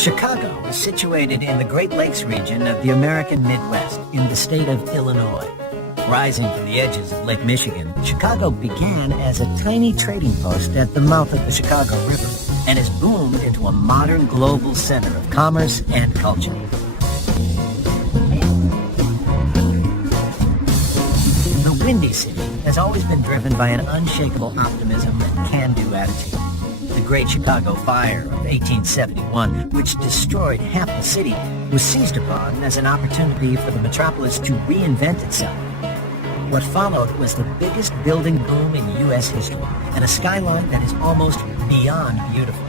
Chicago is situated in the Great Lakes region of the American Midwest in the state of Illinois. Rising from the edges of Lake Michigan, Chicago began as a tiny trading post at the mouth of the Chicago River and has boomed into a modern global center of commerce and culture. The Windy City has always been driven by an unshakable optimism and can-do attitude. The Great Chicago Fire of 1871, which destroyed half the city, was seized upon as an opportunity for the metropolis to reinvent itself. What followed was the biggest building boom in U.S. history, and a skyline that is almost beyond beautiful.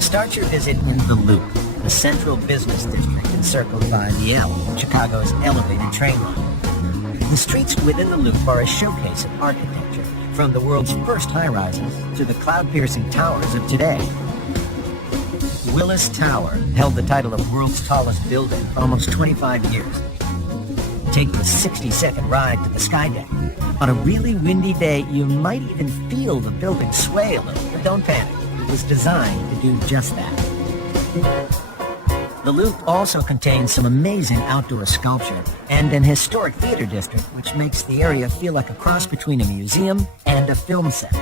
Start your visit in the Loop, the central business district encircled by the L, Chicago's elevated train line. The streets within the Loop are a showcase of architecture, from the world's first high-rises to the cloud-piercing towers of today. Willis Tower held the title of world's tallest building for almost 25 years. Take the 60-second ride to the sky deck. On a really windy day, you might even feel the building sway a little, but don't panic. It was designed to do just that. The Loop also contains some amazing outdoor sculpture and an historic theater district, which makes the area feel like a cross between a museum and a film set.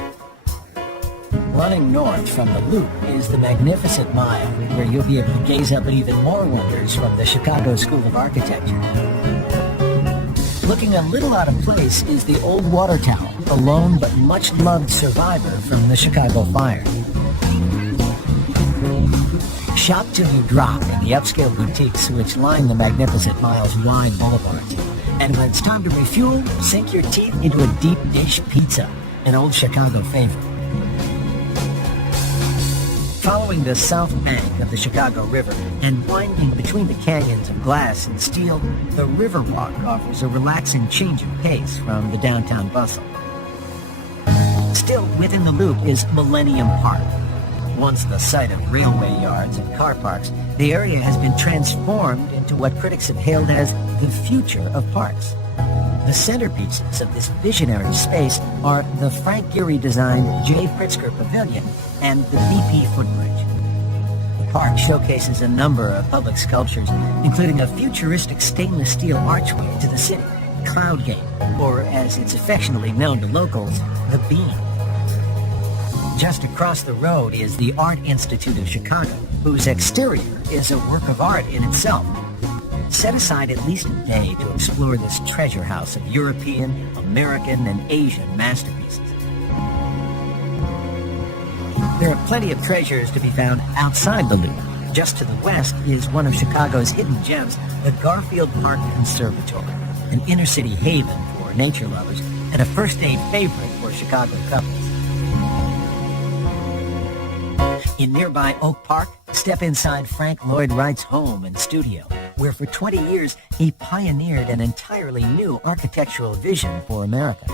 Running north from the Loop is the Magnificent Mile, where you'll be able to gaze up at even more wonders from the Chicago School of Architecture. Looking a little out of place is the Old Water Tower, a lone but much-loved survivor from the Chicago Fire. Shop till you drop in the upscale boutiques which line the Magnificent Mile's wide boulevards. And when it's time to refuel, sink your teeth into a deep dish pizza, an old Chicago favorite. Following the south bank of the Chicago River and winding between the canyons of glass and steel, the Riverwalk offers a relaxing change of pace from the downtown bustle. Still within the Loop is Millennium Park. Once the site of railway yards and car parks, the area has been transformed into what critics have hailed as the future of parks. The centerpieces of this visionary space are the Frank Gehry-designed J. Pritzker Pavilion and the BP Footbridge. The park showcases a number of public sculptures, including a futuristic stainless steel archway to the city, Cloud Gate, or as it's affectionately known to locals, the Beam. Just across the road is the Art Institute of Chicago, whose exterior is a work of art in itself. Set aside at least a day to explore this treasure house of European, American, and Asian masterpieces. There are plenty of treasures to be found outside the Loop. Just to the west is one of Chicago's hidden gems, the Garfield Park Conservatory, an inner-city haven for nature lovers and a first-date favorite for Chicago couples. In nearby Oak Park, step inside Frank Lloyd Wright's home and studio, where for 20 years he pioneered an entirely new architectural vision for America.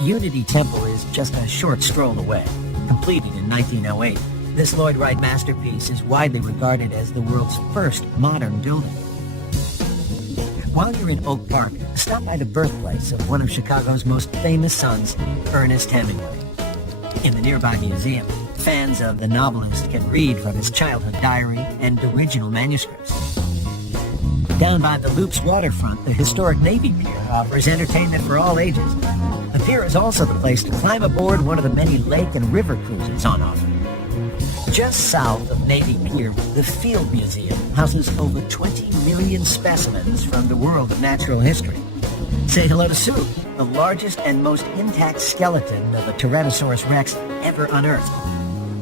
Unity Temple is just a short stroll away. Completed in 1908, this Lloyd Wright masterpiece is widely regarded as the world's first modern building. While you're in Oak Park, stop by the birthplace of one of Chicago's most famous sons, Ernest Hemingway. In the nearby museum, fans of the novelist can read from his childhood diary and original manuscripts. Down by the Loop's waterfront, the historic Navy Pier offers entertainment for all ages. The pier is also the place to climb aboard one of the many lake and river cruises on offer. Just south of Navy Pier, the Field Museum houses over 20 million specimens from the world of natural history. Say hello to Sue, the largest and most intact skeleton of a Tyrannosaurus Rex ever unearthed.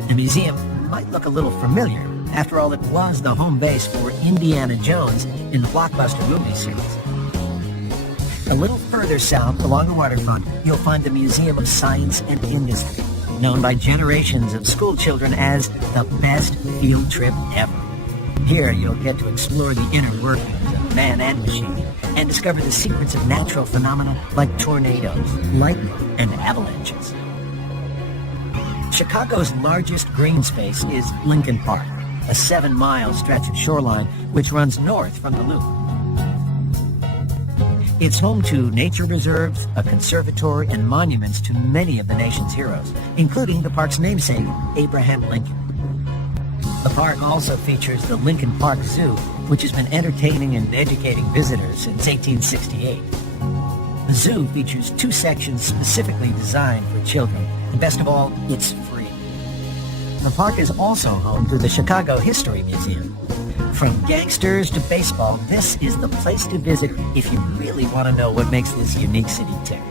The museum might look a little familiar. After all, it was the home base for Indiana Jones in the blockbuster movie series. A little further south, along the waterfront, you'll find the Museum of Science and Industry, known by generations of school children as the best field trip ever. Here, you'll get to explore the inner workings of man and machine and discover the secrets of natural phenomena like tornadoes, lightning, and avalanches. Chicago's largest green space is Lincoln Park, a 7-mile stretch of shoreline which runs north from the Loop. It's home to nature reserves, a conservatory, and monuments to many of the nation's heroes, including the park's namesake, Abraham Lincoln. The park also features the Lincoln Park Zoo, which has been entertaining and educating visitors since 1868. The zoo features 2 sections specifically designed for children, and best of all, it's free. The park is also home to the Chicago History Museum. From gangsters to baseball, this is the place to visit if you really want to know what makes this unique city tick.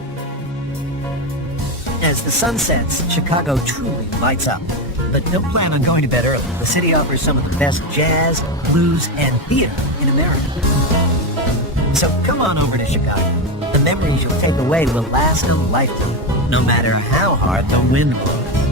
As the sun sets, Chicago truly lights up. But don't plan on going to bed early. The city offers some of the best jazz, blues, and theater in America. So come on over to Chicago. The memories you'll take away will last a lifetime, no matter how hard the wind blows.